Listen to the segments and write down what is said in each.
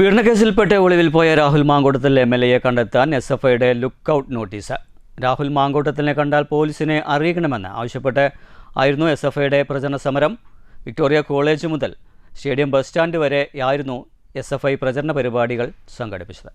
പീഡനക്കേസിൽപ്പെട്ട് ഒളിവിൽ പോയ രാഹുൽ മാങ്കൂട്ടത്തിൽ MLAയെ കണ്ടെത്താൻ SFIയുടെ ലുക്കൌട്ട് നോട്ടീസ്. രാഹുൽ മാങ്കൂട്ടത്തിനെ കണ്ടാൽ പോലീസിനെ അറിയിക്കണമെന്ന് ആവശ്യപ്പെട്ട് ആയിരുന്നു SFIയുടെ പ്രചരണ സമരം. വിക്ടോറിയ കോളേജ് മുതൽ സ്റ്റേഡിയം ബസ് സ്റ്റാൻഡ് വരെയായിരുന്നു SFI പ്രചരണ പരിപാടികൾ സംഘടിപ്പിച്ചത്.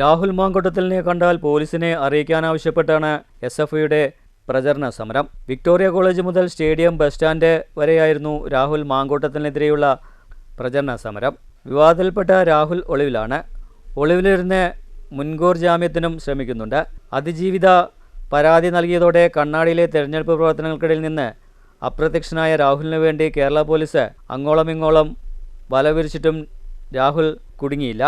രാഹുൽ മാങ്കൂട്ടത്തിനെ കണ്ടാൽ പോലീസിനെ അറിയിക്കാനാവശ്യപ്പെട്ടാണ് SFIയുടെ പ്രചരണ സമരം. വിക്ടോറിയ കോളേജ് മുതൽ സ്റ്റേഡിയം ബസ് സ്റ്റാൻഡ് വരെയായിരുന്നു രാഹുൽ മാങ്കൂട്ടത്തിനെതിരെയുള്ള പ്രചരണ സമരം. വിവാദത്തിൽപ്പെട്ട രാഹുൽ ഒളിവിലിരുന്ന് മുൻകൂർ ജാമ്യത്തിനും ശ്രമിക്കുന്നുണ്ട്. അതിജീവിത പരാതി നൽകിയതോടെ കണ്ണാടിയിലെ തെരഞ്ഞെടുപ്പ് പ്രവർത്തനങ്ങൾക്കിടയിൽ നിന്ന് അപ്രത്യക്ഷനായ രാഹുലിന് വേണ്ടി കേരള പോലീസ് അങ്ങോളം വലവിരിച്ചിട്ടും രാഹുൽ കുടുങ്ങിയില്ല.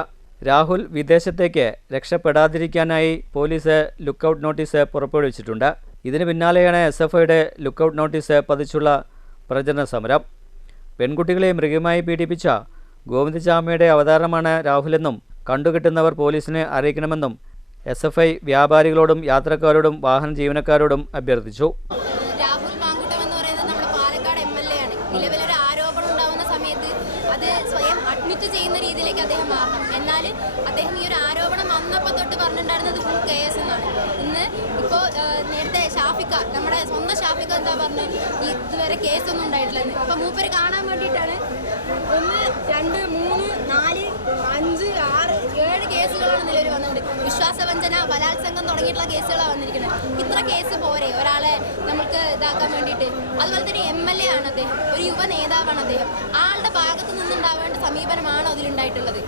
രാഹുൽ വിദേശത്തേക്ക് രക്ഷപ്പെടാതിരിക്കാനായി പോലീസ് ലുക്കൌട്ട് നോട്ടീസ് പുറപ്പെടുവിച്ചിട്ടുണ്ട്. ഇതിന് പിന്നാലെയാണ് SFIയുടെ ലുക്കൌട്ട് നോട്ടീസ് പതിച്ചുള്ള പ്രചരണ സമരം. പെൺകുട്ടികളെ മൃഗമായി പീഡിപ്പിച്ച ഗോവിന്ദചാമിയുടെ അവതാരമാണ് രാഹുലെന്നും കണ്ടുകിട്ടുന്നവർ പോലീസിനെ അറിയിക്കണമെന്നും SFI വ്യാപാരികളോടും യാത്രക്കാരോടും വാഹന ജീവനക്കാരോടും അഭ്യർത്ഥിച്ചു. രാഹുൽ മാങ്കൂട്ടം എന്ന് പറയുന്നത് നമ്മുടെ പാലക്കാട് MLA ആണ്. നിലവിലൊരു ആരോപണം ഉണ്ടാകുന്ന സമയത്ത് അത് സ്വയം അഡ്മിറ്റ് ചെയ്യുന്ന രീതിയിലേക്ക് അദ്ദേഹം മാറണം. എന്നാൽ അദ്ദേഹം ഈ ഒരു ആരോപണം വന്നപ്പോൾ തൊട്ട് പറഞ്ഞിട്ടുണ്ടായിരുന്നത് ഫുൾ കേസ് എന്നാണ്. ഇപ്പോൾ നേരത്തെ ഷാഫിക്ക, നമ്മുടെ സ്വന്തം ഷാഫിക്ക എന്താ പറഞ്ഞു, ഇതുവരെ കേസൊന്നും ഉണ്ടായിട്ടില്ലെന്ന്. അപ്പോൾ മൂപ്പര് കാണാൻ വേണ്ടിയിട്ടാണ് 1, 2, 3, 4, 5, 6, 7 കേസുകളാണ് നിലവിൽ വന്നുകൊണ്ട്. വിശ്വാസവഞ്ചന, ബലാത്സംഗം തുടങ്ങിയിട്ടുള്ള കേസുകളാണ് വന്നിരിക്കുന്നത്. ഇത്ര കേസ് പോരെ ഒരാളെ നമുക്ക് ഇതാക്കാൻ വേണ്ടിയിട്ട്? അതുപോലെ തന്നെ MLA ആണ് അദ്ദേഹം, ഒരു യുവ നേതാവാണ് അദ്ദേഹം. ആളുടെ ഭാഗത്ത് നിന്നുണ്ടാവേണ്ട സമീപനമാണ് അതിലുണ്ടായിട്ടുള്ളത്.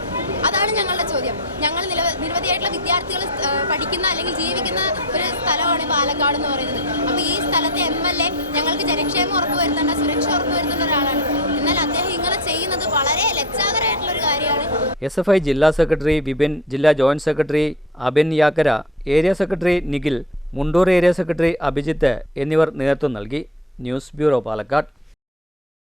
അതാണ് ഞങ്ങളുടെ ചോദ്യം. ഞങ്ങൾ നിരവധിയായിട്ടുള്ള വിദ്യാർത്ഥികൾ പഠിക്കുന്ന അല്ലെങ്കിൽ ജീവിക്കുന്ന ഒരു സ്ഥലമാണ് പാലക്കാട് എന്ന് പറയുന്നത്. അപ്പോൾ ഈ സ്ഥലത്തെ MLA ഞങ്ങൾക്ക് ജനക്ഷേമം ഉറപ്പുവരുത്തേണ്ട, സുരക്ഷ ഉറപ്പുവരുത്തേണ്ട ഒരാളാണ്. എന്നാൽ അദ്ദേഹം ഇങ്ങനെ ചെയ്യുന്നത് വളരെ ലജ്ജാകരമായിട്ടുള്ളൊരു കാര്യമാണ്. SFI ജില്ലാ സെക്രട്ടറി വിപിൻ, ജില്ലാ joint secretary Abin Yakkara, area secretary Nikhil, Mundur area secretary Abhijith എന്നിവർ നേതൃത്വം നൽകി. News bureau, Palakkad.